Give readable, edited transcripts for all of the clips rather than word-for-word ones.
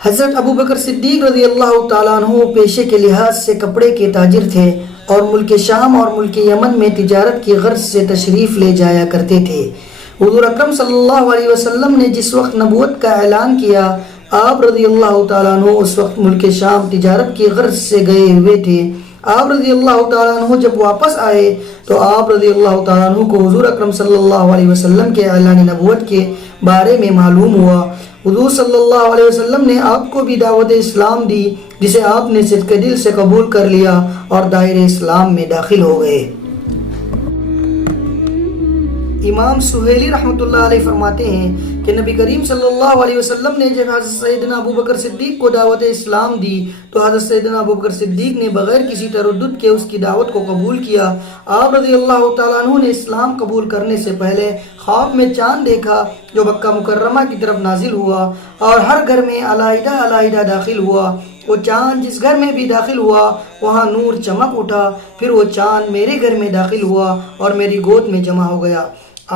حضرت ابو بکر صدیق رضی اللہ تعالیٰ عنہ پیشے کے لحاظ سے کپڑے کے تاجر تھے اور ملک شام اور ملک یمن میں تجارت کی غرض سے تشریف لے جایا کرتے تھے۔ حضور اکرم صلی اللہ علیہ وسلم نے جس وقت نبوت کا اعلان کیا، آپ رضی اللہ تعالیٰ عنہ اس وقت ملک شام تجارت کی غرض سے گئے ہوئے تھے۔ آپ رضی اللہ تعالیٰ عنہ جب واپس آئے تو آپ رضی اللہ تعالیٰ عنہ کو حضور اکرم صلی اللہ علیہ وسلم کے اعلان نبوت کے بارے میں معلوم ہوا۔ حضور صلی اللہ علیہ وسلم نے آپ کو بھی دعوت اسلام دی، جسے آپ نے صدق دل سے قبول کر لیا اور دائرہ اسلام میں داخل ہو گئے۔ امام سہیلی رحمۃ اللہ علیہ فرماتے ہیں کہ نبی کریم صلی اللہ علیہ وسلم نے جب حضرت سیدنا ابو بکر صدیق کو دعوت اسلام دی تو حضرت سیدنا ابو بکر صدیق نے بغیر کسی تردد کے اس کی دعوت کو قبول کیا۔ آپ رضی اللہ تعالیٰ عنہ نے اسلام قبول کرنے سے پہلے خواب میں چاند دیکھا جو مکہ مکرمہ کی طرف نازل ہوا اور ہر گھر میں علیحدہ علیحدہ داخل ہوا۔ وہ چاند جس گھر میں بھی داخل ہوا وہاں نور چمک اٹھا، پھر وہ چاند میرے گھر میں داخل ہوا اور میری گود میں جمع ہو گیا۔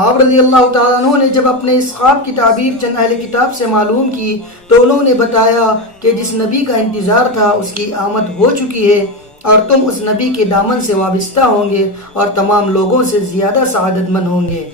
آپ رضی اللہ تعالیٰ عنہ نے جب اپنے اس خواب کی تعبیر چند اہل کتاب سے معلوم کی تو انہوں نے بتایا کہ جس نبی کا انتظار تھا اس کی آمد ہو چکی ہے اور تم اس نبی کے دامن سے وابستہ ہوں گے اور تمام لوگوں سے زیادہ سعادت مند ہوں گے۔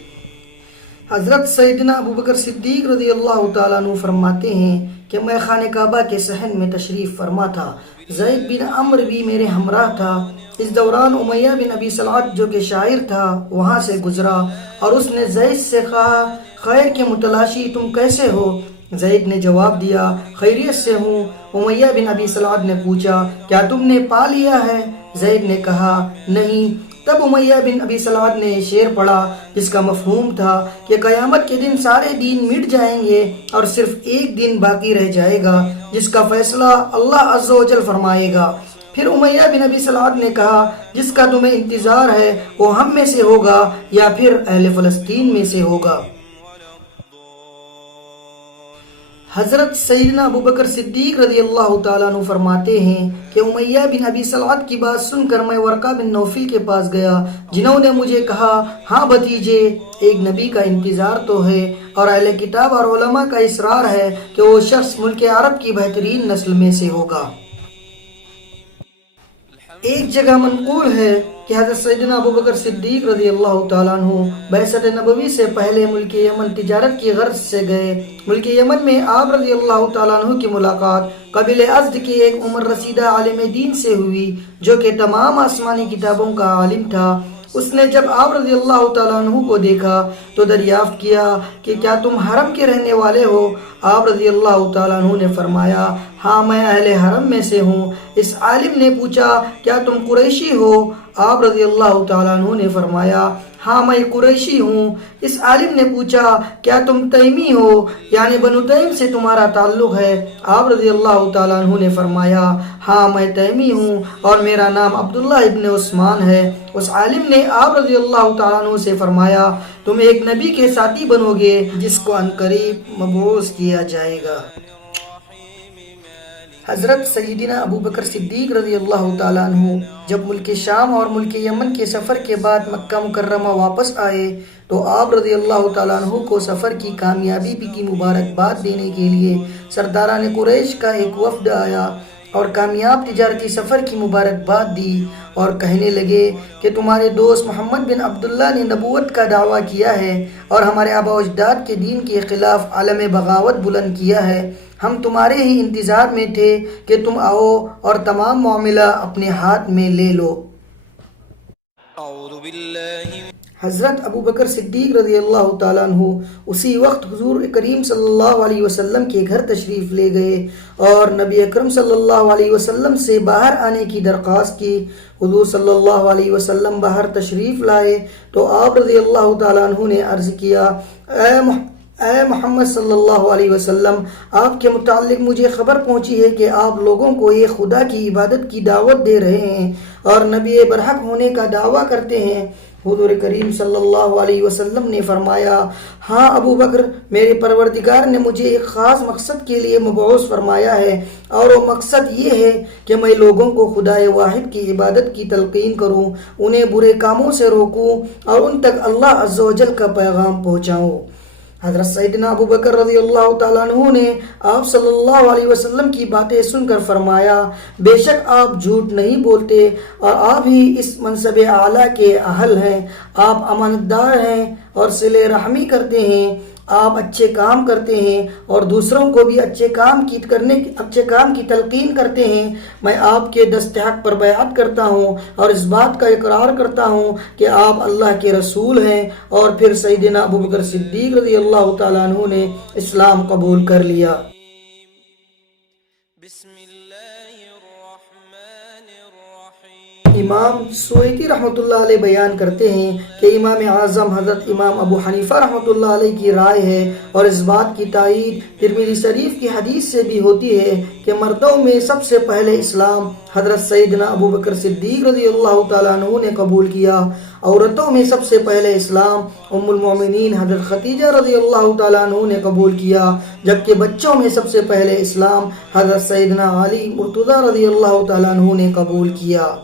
حضرت سیدنا ابو بکر صدیق رضی اللہ تعالیٰ عنہ فرماتے ہیں کہ میں خانہ کعبہ کے صحن میں تشریف فرما تھا، زید بن عمرو بھی میرے ہمراہ تھا۔ اس دوران امیہ بن ابی سلعۃ جو کہ شاعر تھا وہاں سے گزرا اور اس نے زید سے کہا، خیر کے متلاشی تم کیسے ہو؟ زید نے جواب دیا، خیریت سے ہوں۔ امیہ بن ابی سلعۃ نے پوچھا، کیا تم نے پا لیا ہے؟ زید نے کہا، نہیں۔ تب امیہ بن ابی سلعۃ نے شعر پڑھا جس کا مفہوم تھا کہ قیامت کے دن سارے دین مٹ جائیں گے اور صرف ایک دن باقی رہ جائے گا جس کا فیصلہ اللہ عز و جل فرمائے گا۔ پھر امیہ بن ابی سلعۃ نے کہا، جس کا تمہیں انتظار ہے وہ ہم میں سے ہوگا یا پھر اہل فلسطین میں سے ہوگا۔ حضرت سیدنا ابو بکر صدیق رضی اللہ تعالیٰ عنہ فرماتے ہیں کہ امیہ بن ابی سلعۃ کی بات سن کر میں ورقہ بن نوفل کے پاس گیا، جنہوں نے مجھے کہا، ہاں بھتیجے، ایک نبی کا انتظار تو ہے اور اہل کتاب اور علماء کا اصرار ہے کہ وہ شخص ملک عرب کی بہترین نسل میں سے ہوگا۔ ایک جگہ منقول ہے کہ حضرت سیدنا ابو بکر صدیق رضی اللہ تعالیٰ عنہ بعثت نبوی سے پہلے ملک یمن تجارت کی غرض سے گئے۔ ملک یمن میں آپ رضی اللہ تعالیٰ عنہ کی ملاقات قبیلہ ازد کے ایک عمر رسیدہ عالم دین سے ہوئی جو کہ تمام آسمانی کتابوں کا عالم تھا۔ اس نے جب آپ رضی اللہ تعالیٰ عنہ کو دیکھا تو دریافت کیا کہ کیا تم حرم کے رہنے والے ہو؟ آپ رضی اللہ تعالیٰ عنہ نے فرمایا، ہاں میں اہل حرم میں سے ہوں۔ اس عالم نے پوچھا، کیا تم قریشی ہو؟ آپ رضی اللہ تعالیٰ عنہ نے فرمایا، ہاں میں قریشی ہوں۔ اس عالم نے پوچھا، کیا تم تیمی ہو؟ یعنی بنو تیم سے تمہارا تعلق ہے؟ آپ رضی اللہ تعالیٰ عنہ نے فرمایا، ہاں میں تیمی ہوں اور میرا نام عبداللہ ابن عثمان ہے۔ اس عالم نے آپ رضی اللہ تعالیٰ عنہ سے فرمایا، تم ایک نبی کے ساتھی بنو گے جس کو عنقریب مبعوث کیا جائے گا۔ حضرت سیدنا ابو بکر صدیق رضی اللہ تعالیٰ عنہ جب ملک شام اور ملک یمن کے سفر کے بعد مکہ مکرمہ واپس آئے تو آپ رضی اللہ تعالیٰ عنہ کو سفر کی کامیابی کی مبارکباد دینے کے لیے سرداران قریش کا ایک وفد آیا اور کامیاب تجارتی سفر کی مبارکباد دی اور کہنے لگے کہ تمہارے دوست محمد بن عبداللہ نے نبوت کا دعویٰ کیا ہے اور ہمارے آباء و اجداد کے دین کے خلاف علم بغاوت بلند کیا ہے۔ ہم تمہارے ہی انتظار میں تھے کہ تم آؤ اور تمام معاملہ اپنے ہاتھ میں لے لو۔ حضرت ابو بکر صدیق رضی اللہ تعالیٰ عنہ اسی وقت حضور کریم صلی اللہ علیہ وسلم کے گھر تشریف لے گئے اور نبی اکرم صلی اللہ علیہ وسلم سے باہر آنے کی درخواست کی۔ حضور صلی اللہ علیہ وسلم باہر تشریف لائے تو آپ رضی اللہ تعالیٰ عنہ نے عرض کیا، اے محمد صلی اللہ علیہ وسلم، آپ کے متعلق مجھے خبر پہنچی ہے کہ آپ لوگوں کو ایک خدا کی عبادت کی دعوت دے رہے ہیں اور نبی برحق ہونے کا دعویٰ کرتے ہیں۔ حضور کریم صلی اللہ علیہ وسلم نے فرمایا، ہاں ابو بکر، میرے پروردگار نے مجھے ایک خاص مقصد کے لیے مبعوث فرمایا ہے اور وہ مقصد یہ ہے کہ میں لوگوں کو خدائے واحد کی عبادت کی تلقین کروں، انہیں برے کاموں سے روکوں اور ان تک اللہ عز و جل کا پیغام پہنچاؤں۔ حضرت سیدنا ابو بکر رضی اللہ تعالیٰ عنہ نے آپ صلی اللہ علیہ وسلم کی باتیں سن کر فرمایا، بے شک آپ جھوٹ نہیں بولتے اور آپ ہی اس منصب اعلیٰ کے اہل ہیں، آپ امانت دار ہیں اور صلہ رحمی کرتے ہیں، آپ اچھے کام کرتے ہیں اور دوسروں کو بھی اچھے کام کی تلقین کرتے ہیں۔ میں آپ کے دستحق پر بیعت کرتا ہوں اور اس بات کا اقرار کرتا ہوں کہ آپ اللہ کے رسول ہیں۔ اور پھر سیدنا ابو بکر صدیق رضی اللہ تعالیٰ عنہ نے اسلام قبول کر لیا۔ امام سویتی رحمۃ اللہ علیہ بیان کرتے ہیں کہ امام اعظم حضرت امام ابو حنیفہ رحمۃ اللہ علیہ کی رائے ہے اور اس بات کی تائید ترمذی شریف کی حدیث سے بھی ہوتی ہے کہ مردوں میں سب سے پہلے اسلام حضرت سیدنا ابو بکر صدیق رضی اللہ تعالیٰ عنہ نے قبول کیا، عورتوں میں سب سے پہلے اسلام ام المومنین حضرت خدیجہ رضی اللہ تعالیٰ عنہ نے قبول کیا، جبکہ بچوں میں سب سے پہلے اسلام حضرت سیدنا علی مرتضیٰ رضی اللہ تعالیٰ عنہ نے قبول کیا۔